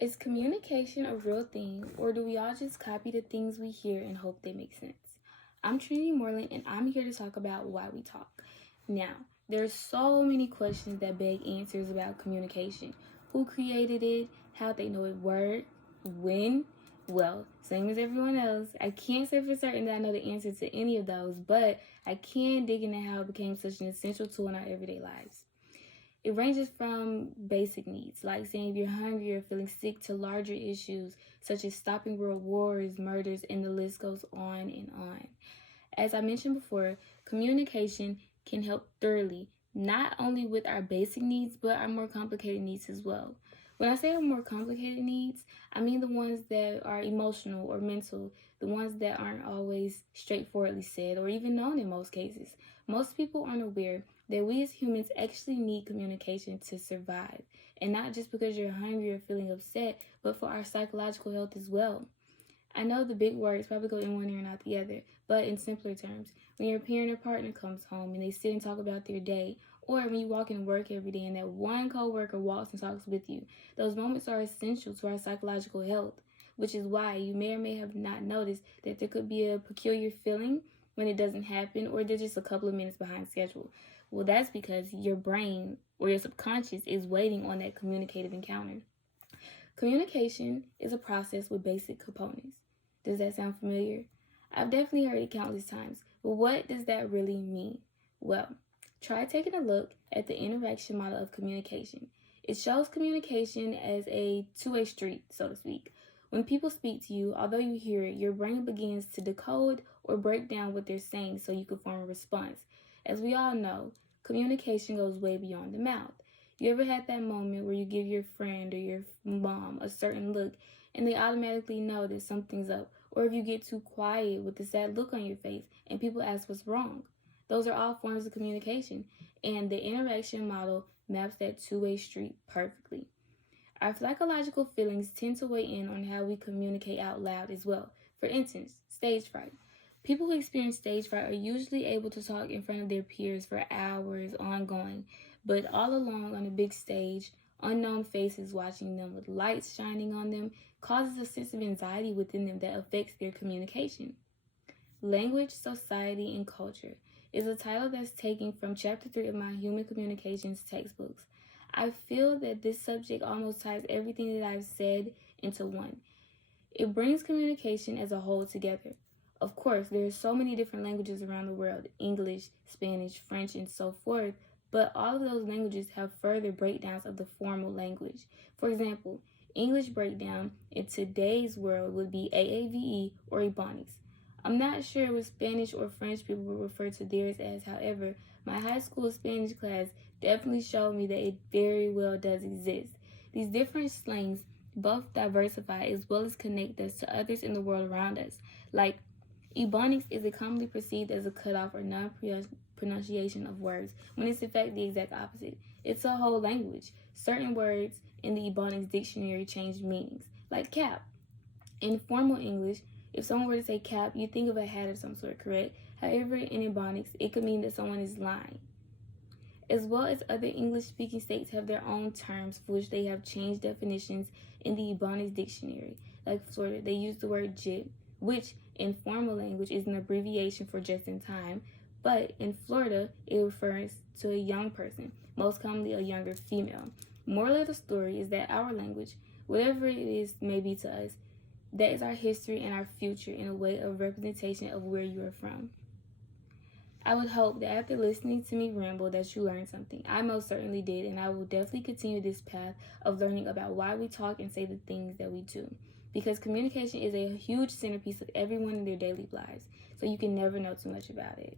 Is communication a real thing, or do we all just copy the things we hear and hope they make sense? I'm Trinity Moreland, and I'm here to talk about why we talk. Now, there's so many questions that beg answers about communication. Who created it? How they know it worked? When? Well, same as everyone else, I can't say for certain that I know the answer to any of those, but I can dig into how it became such an essential tool in our everyday lives. It ranges from basic needs, like saying if you're hungry or feeling sick, to larger issues such as stopping world wars, murders, and the list goes on and on. As I mentioned before, communication can help thoroughly, not only with our basic needs, but our more complicated needs as well. When I say our more complicated needs, I mean the ones that are emotional or mental, the ones that aren't always straightforwardly said or even known in most cases. Most people aren't aware that we as humans actually need communication to survive, and not just because you're hungry or feeling upset, but for our psychological health as well. I know the big words probably go in one ear and out the other, but in simpler terms, when your parent or partner comes home and they sit and talk about their day, or when you walk in work every day and that one coworker walks and talks with you, those moments are essential to our psychological health, which is why you may or may have not noticed that there could be a peculiar feeling when it doesn't happen, or they're just a couple of minutes behind schedule. Well, that's because your brain or your subconscious is waiting on that communicative encounter. Communication is a process with basic components. Does that sound familiar? I've definitely heard it countless times, but what does that really mean? Well, try taking a look at the interaction model of communication. It shows communication as a two-way street, so to speak. When people speak to you, although you hear it, your brain begins to decode or break down what they're saying so you can form a response. As we all know, communication goes way beyond the mouth. You ever had that moment where you give your friend or your mom a certain look and they automatically know that something's up? Or if you get too quiet with a sad look on your face and people ask what's wrong? Those are all forms of communication, and the interaction model maps that two-way street perfectly. Our psychological feelings tend to weigh in on how we communicate out loud as well. For instance, stage fright. People who experience stage fright are usually able to talk in front of their peers for hours ongoing, but all along on a big stage, unknown faces watching them with lights shining on them causes a sense of anxiety within them that affects their communication. Language, Society, and Culture is a title that's taken from Chapter 3 of my Human Communications textbooks. I feel that this subject almost ties everything that I've said into one. It brings communication as a whole together. Of course, there are so many different languages around the world: English, Spanish, French, and so forth, but all of those languages have further breakdowns of the formal language. For example, English breakdown in today's world would be AAVE or Ebonics. I'm not sure what Spanish or French people would refer to theirs as. However, my high school Spanish class definitely showed me that it very well does exist. These different slangs both diversify as well as connect us to others in the world around us. Like, Ebonics is commonly perceived as a cutoff or non-pronunciation of words, when it's in fact the exact opposite. It's a whole language. Certain words in the Ebonics dictionary change meanings, like cap. In formal English, if someone were to say cap, you think of a hat of some sort, correct? However, in Ebonics, it could mean that someone is lying. As well as other English-speaking states have their own terms for which they have changed definitions in the Ebonics dictionary. Like Florida, they use the word jit, which in formal language is an abbreviation for just in time, but in Florida, it refers to a young person, most commonly a younger female. Moral of the story is that our language, whatever it is may be to us, that is our history and our future in a way of representation of where you are from. I would hope that after listening to me ramble that you learned something. I most certainly did, and I will definitely continue this path of learning about why we talk and say the things that we do. Because communication is a huge centerpiece of everyone in their daily lives, so you can never know too much about it.